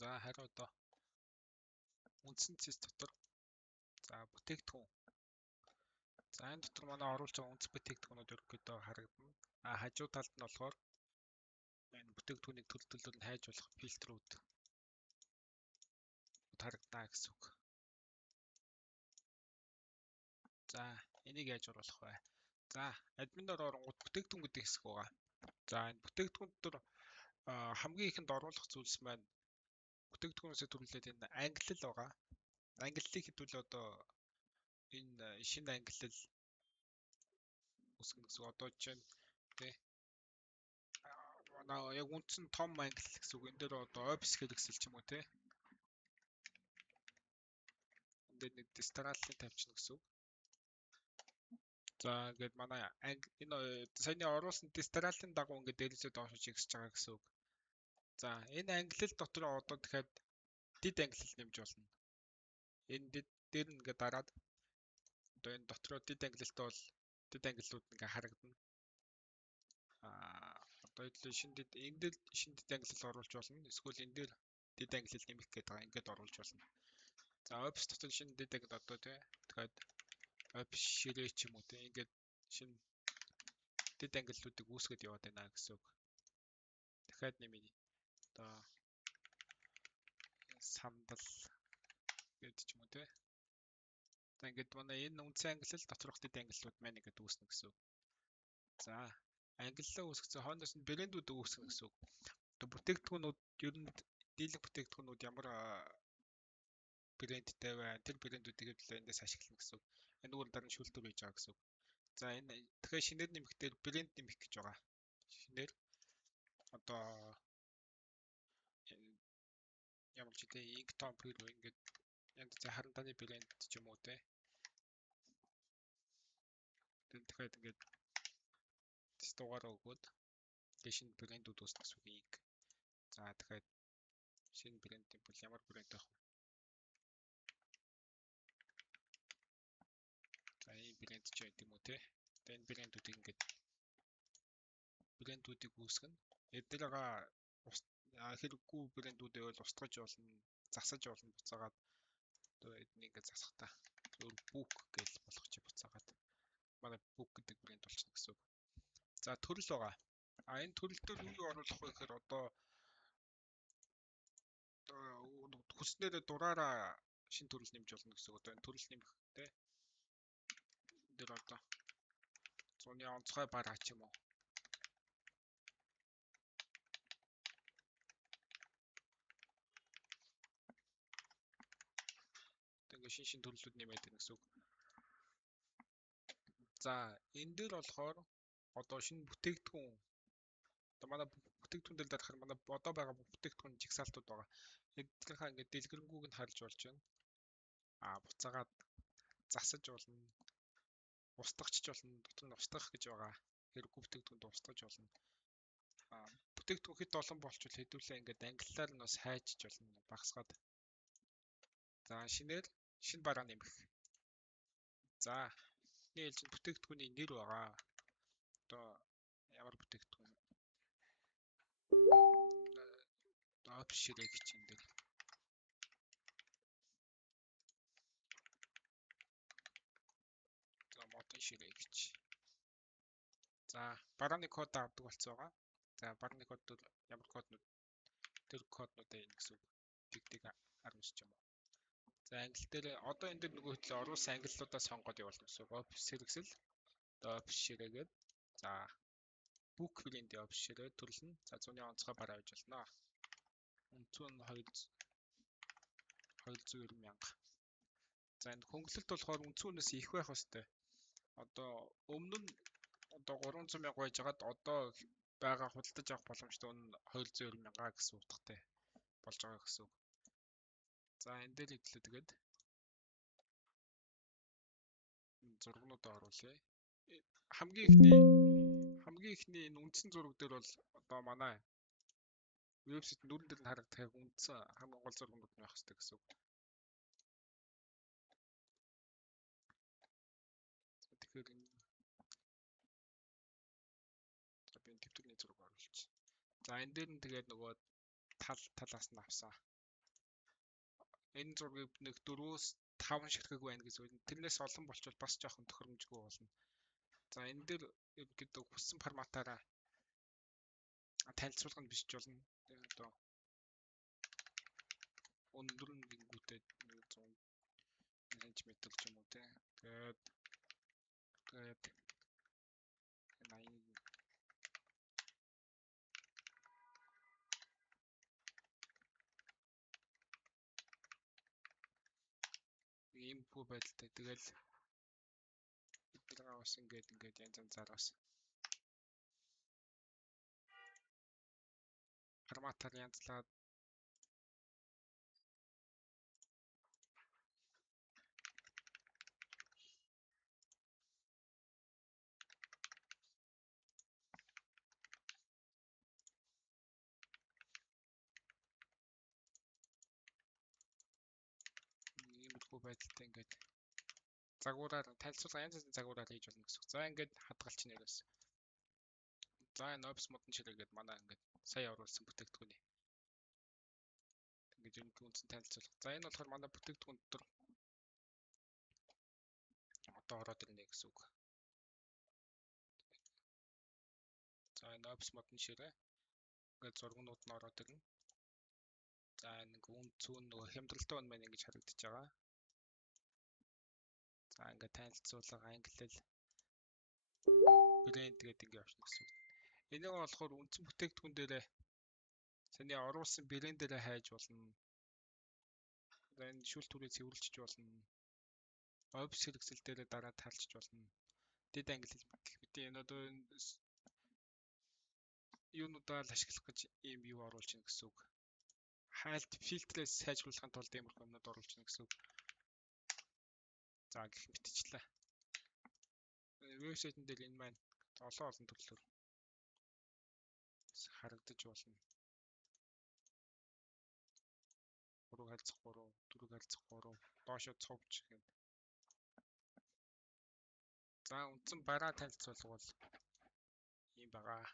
За хариу одоо үндсэн цэс дотор за бүтээгдэхүүн. За энэ дотор манай оруулж байгаа үндс бүтээгдэхүүнүүд ерөнхийдөө харагдана. Хажуу талд нь болохоор энэ бүтээгдэхүүнийг төлөвлөлөөр нь хайж болох фильтрүүд харагдана гэсэн үг. За энийг яаж оруулах вэ? За админаар оронгууд бүтээгдэхүүн гэдэг хэсэг байгаа. За энэ бүтээгдэхүүн дотор хамгийн ихэнд оруулах зүйлс маань бүтээгдэхүүнөөсөө төрүүлээд энэ ангиллал байгаа. Ангиллалыг хэдүүл одоо энэ шинэ ангиллал үсгэн гэсэн. Одоо жишээ нь тий яг үндсэн том ангиллал гэсэн үг. Энэ дээр одоо опс хэрэгсэл ч юм уу тий. Энд дээр нэг дистрааллыг тавьчихна гэсэн үг. За ингээд манай энэ саяны оруулсан дистрааллын дагуу ингээд дээрээсээ доош чигсэж байгаа гэсэн үг. За энэ ангиллал дотор одоо дахиад дид ангиллал нэмж болно. Энэ дээр нь ингээд дараад одоо энэ дотроо дид ангиллалтай бол дид ангиллууд ингээ харагдана. Одоо хэдүүлээ шинэ дид энэ дээр шинэ дид ангиллал оруулж болно. Эсвэл энэ дээр дид ангиллал нэмэх гээд байгаа. Ингээд оруулж болно. За опс дотор шинэ дид ангиллал одоо тий дахиад опс ширээ ч юм уу тий ингээд шинэ дид ангиллуудыг үүсгэж яваад байна гэсэн үг. Дахиад нэмээ. Одоо сандал гэдэг ч юм уу тий. За ингээд манай энэ үндсэн ангиллал доторх дид ангиллууд маань ингээд үүснэ гэсэн үг. За ангиллалаа үүсгэсэн хойноос нь брэндүүд үүсгэх гэсэн үг. Одоо бүтээгдэхүүнүүд ер нь дийлэнх бүтээгдэхүүнүүд ямар брэндтэй байна. Тэр брэндүүдийг л эндээс ашиглана гэсэн үг. Энэ үгээр дараа нь шүүлтүүр хийж байгаа гэсэн үг. За энэ дахиад шинээр нэмэхдээ брэнд нэмэх гэж байгаа. Шинээр одоо ямар ч тийм инктон пэр ингээд янз бүрийн харантаны брэнд ч юм уу те. Тэр дахиад ингээд тест дугаараа өгөөд тэгээ шинэ брэндүүд үүснэ гэсэн үг. За дахиад шинэ брэнд бол ямар брэнд авах вэ? За энэ брэнд ч байт юм уу те. Тэгээ энэ брэндүүдийг ингээд брэндүүдийг үүсгэнэ. Эднэрээ хэрэггүй брэндүүдээ бол устгаж болно, засаж болно буцаагаад одоо эднийг ингээд засахтаа зөв бүк гэж болгочих буцаагаад манай бүк гэдэг брэнд болчихно гэсэн үг. За төрөл байгаа. Энэ төрөл дээр юу оруулах вэ гэхээр одоо хүснээр дураараа шинэ төрөл нэмж болно гэсэн үг. Одоо энэ төрөл нэмэх те. Энд дээр одоо зуны онцгой бараа ч юм уу. Ингээ шин төрлүүд нэмээд байна гэсэн үг. За энэ дээр болохоор одоо шинэ бүтээгдэхүүн одоо манай бүтээгдэхүүн дээр дарахаар манай одоо байгаа бүтээгдэхүүн жигсаалтууд байгаа. Эдгээрхаа ингээ дэлгэрэнгүй нь харж болж байна. Буцаагаад засаж болно. Устгахч болно. Дотор нь устгах гэж байгаа. Хэрэггүй бүтээгдэхүүнд устгаж болно. Бүтээгдэхүүн хэд олон болчвол хэдүүлээ ингээд ангиллаар нь бас хайчж болно. Багасгаад. За шинээр шинэ бараа нэмэх. За энэ хэлж бүтээгдэхүүний нэр байгаа. Одоо ямар бүтээгдэхүүн? Опс ширээ гэж энэ дээр. За модон ширээ гэж. За барааны код авдаг болцоо байгаа. За барааны код дээр ямар коднууд тэр коднуудаа энэ гэсэн үг. Тэгтэг 19 ч юм уу. За англи дээр одоо энэ дээр нөгөө хөтлөө оруулсан ангиллуудаа сонгоод явуулна гэсэн үг. Опс хэрэгсэл опс ширээгээд за бүк брэнд опс ширээ төрөл нь за 100-ны онцгой бараа гэж болно. Үнцэн 290 мянга. За энэ хөнгөлөлт болохоор үнцүүнээс их байх хэвээр. Одоо өмнө нь одоо 300 мянга байжгаад одоо байгаа худалдаж авах боломжтой нь 290 мянга гэсэн утгатай болж байгаа гэсэн үг. За энэ дээр хэвлээ тэгээд зургнуудаа оруулъя. Хамгийн ихний энэ үндсэн зураг дээр бол одоо манай вебсайт дөрөн дээр нь харагдах үндсэн хамгийн гол зургнууд байх хэрэгтэй гэсэн үг. Тэгэхээр би төвтөрний зураг оруулчих. За энэ дээр нь тэгээд нөгөө талаас нь авсан Энэ зургийг нэг 4-өөс 5 ширхэг байна гэсэн үг. Тэрнээс олон болчвол бас жоохон тохиромжгүй болно. За энэ дээр гэдэг хүссэн форматаараа танилцуулга нь бичиж болно. Тэгээд одоо өндөр нь гингүүтэй 100 см ч юм уу те. Тэгээд 80 ийм бүх байдалтай. Тэгэл эдгээр бас ингээд янз янзаар бас форматаар янзлаад иймэрхүү байдалтай ингээд загвараар танилцуулга янз янзын загвараар хийж болно гэсэн үг. За ингээд хадгалч нэрээс. За энэ Ops модон ширээгээд манай ингээд сая оруулсан бүтээгдэхүүн. Ингээд ерөнхий үндсэн танилцуулга. За энэ болохоор манай бүтээгдэхүүн дотор одоо ороод ирнэ гэсэн үг. За энэ Ops модон ширээ ингээд зургнууд нь ороод ирнэ. За нэг үн цүүн нөгөө хямдралтай байна маань ингэж харагдаж байгаа. За ингээд танилцуулга англиэл брэнд гэдэг ингэ явуулна гэсэн үг. Энийг болохоор үндсэн бүтээгдэхүүн дээрээ саний оруулсан брэндээрээ хайж болно. Энэ шүүл түрээ цэвэрлжиж болно. Ops хэрэгсэл дээрээ дараа тайлчж болно. Дэд англи хэл мэт энэ одоо юунуудаа л ашиглах гэж ийм юу оруулж ийн гэсэн үг. Хайлт фильтрээс сайжруулахын тулд иймэрхүү юмнууд оруулж ийн гэсэн үг. За гэх мэтчлээ. Вебсайтн дээр энэ маань олон төрлөөр харагдаж болно. 3/3, 4/3, доошо цовж гэх. За үндсэн бараа танилцуулга бол ийм байгаа.